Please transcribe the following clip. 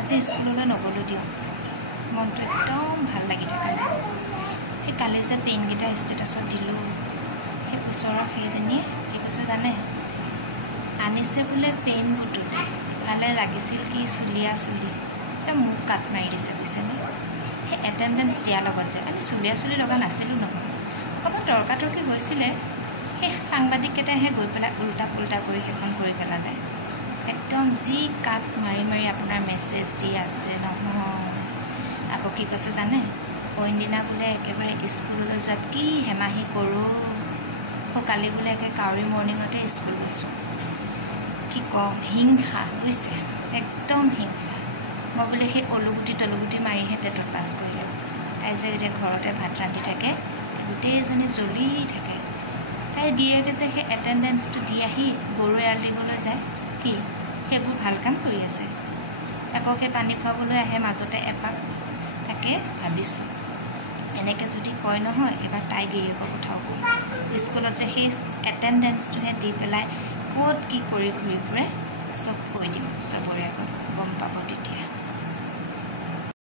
আজি স্কুললৈ নগ'লোঁ দিয়ক মনটো একদম ভাল লাগি থকা নাই সেই কালি যে পেইনকেইটা ষ্টেটাছত দিলোঁ সেই ওচৰৰ সেইজনীয়ে কি কৈছে জানে আনিছে বোলে পেইন বুটুল ভালে লাগিছিল কি চুলিয়া চুলি এতিয়া মোক কাট মাৰি দিছে বুজিছেনে সেই এটেণ্ডেঞ্চ দিয়াৰ লগত যে আমি চুলিয়া চুলি লগা নাছিলোঁ নহয় অকণমান তৰ্কাতৰ্কি হৈছিলে সেই সাংবাদিককেইটাইহে গৈ পেলাই উল্টা পুল্টা কৰি সেইখন কৰি পেলালে একদম যি কাট মাৰি মাৰি আপোনাৰ মেছেজ দি আছে নহয় আকৌ কি কৈছে জানে অইন দিনা বোলে একেবাৰে স্কুললৈ যোৱাত কি হেমাহি কৰোঁ কালি বোলে একে কাউৰী মৰ্ণিঙতে স্কুল গৈছোঁ কি কম হিংসা বুজিছে একদম হিংসা মই বোলে সেই অলুগুটি তলুগুটি মাৰিহে টেটত পাছ কৰিলোঁ তাই যে এতিয়া ঘৰতে ভাত ৰান্ধি থাকে গোটেইজনী জ্বলি থাকে তাই গিৰিয়েকে যে সেই এটেণ্ডেঞ্চটো দি আহি গৰু এৰাল দিবলৈ যায় কি সেইবোৰ ভাল কাম কৰি আছে আকৌ সেই পানী খুৱাবলৈ আহে মাজতে এপাক তাকে ভাবিছোঁ এনেকৈ যদি কয় নহয় এবাৰ তাই গিৰিয়েকৰ কথাও কয় স্কুলত যে সেই এটেণ্ডেঞ্চটোহে দি পেলাই ক'ত কি কৰি ঘূৰি ফুৰে চব কৈ দিম চবৰে আগত গম পাব তেতিয়া